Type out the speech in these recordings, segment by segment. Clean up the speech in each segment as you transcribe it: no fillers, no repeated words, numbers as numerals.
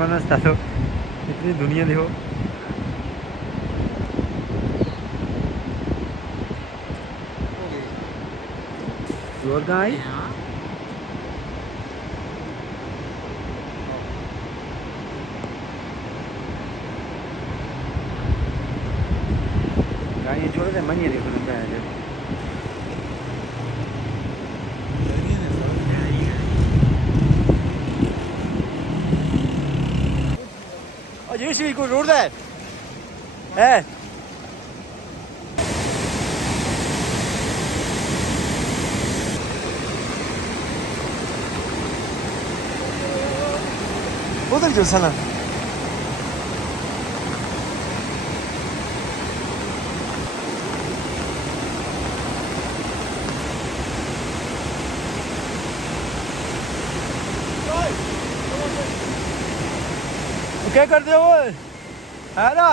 मानस था तो इतनी दुनिया देखो। और कहाँ आई? गाड़ी जोड़े थे मनी देखो ना क्या है। और ये सी को रोड है उधर जो साला क्या करते हो है ना?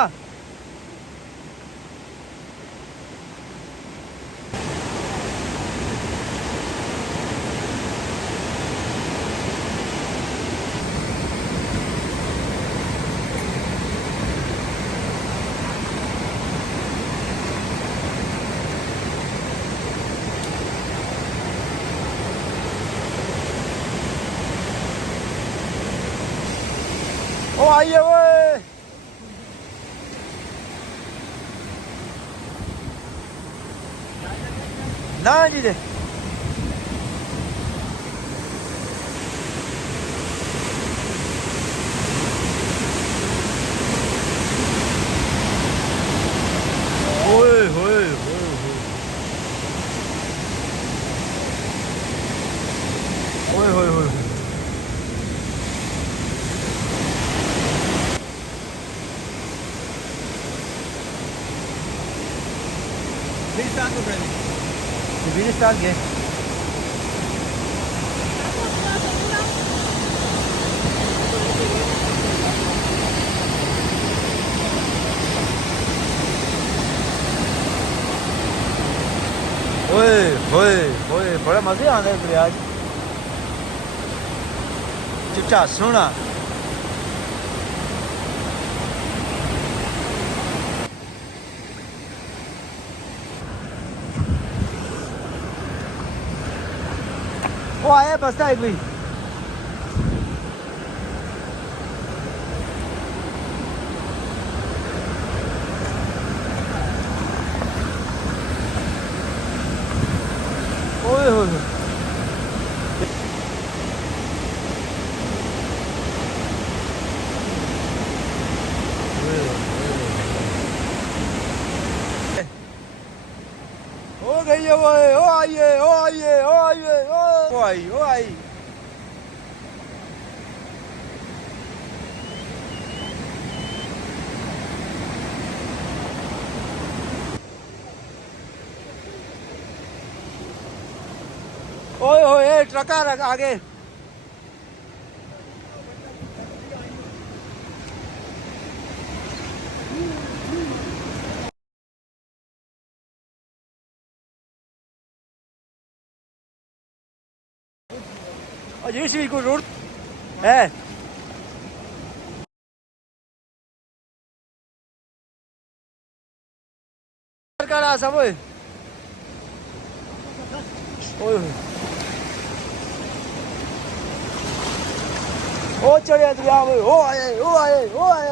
ओ आइए वो ना जी दे ओए होए ओए होए होए Please start the running. The video start gaya. ओए होए होए बड़ा मजे आने हैं आज। चुपचाप सुना वो आया बस था एक भी ओए होए हो गई है वो ओ आइए ओ आइए ओ आइए ओ आई ओ आई ओए होए ट्रक आ रहा आगे और ये सी को रोड है कर रहा सब ओए ओए ओ चढ़िया दरिया में ओ आए ओ आए ओ आए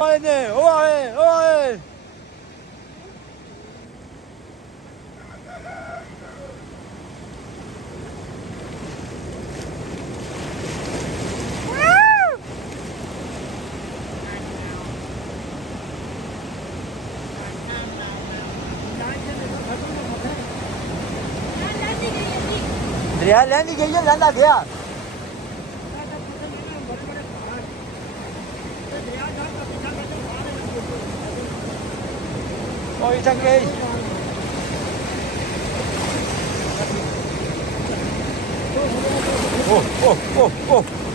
ओए ने ओ आए ओ आए दरिया लैंदी गई है लैंदा गया ओ ये चंग गई ओ ओ ओ ओ ओ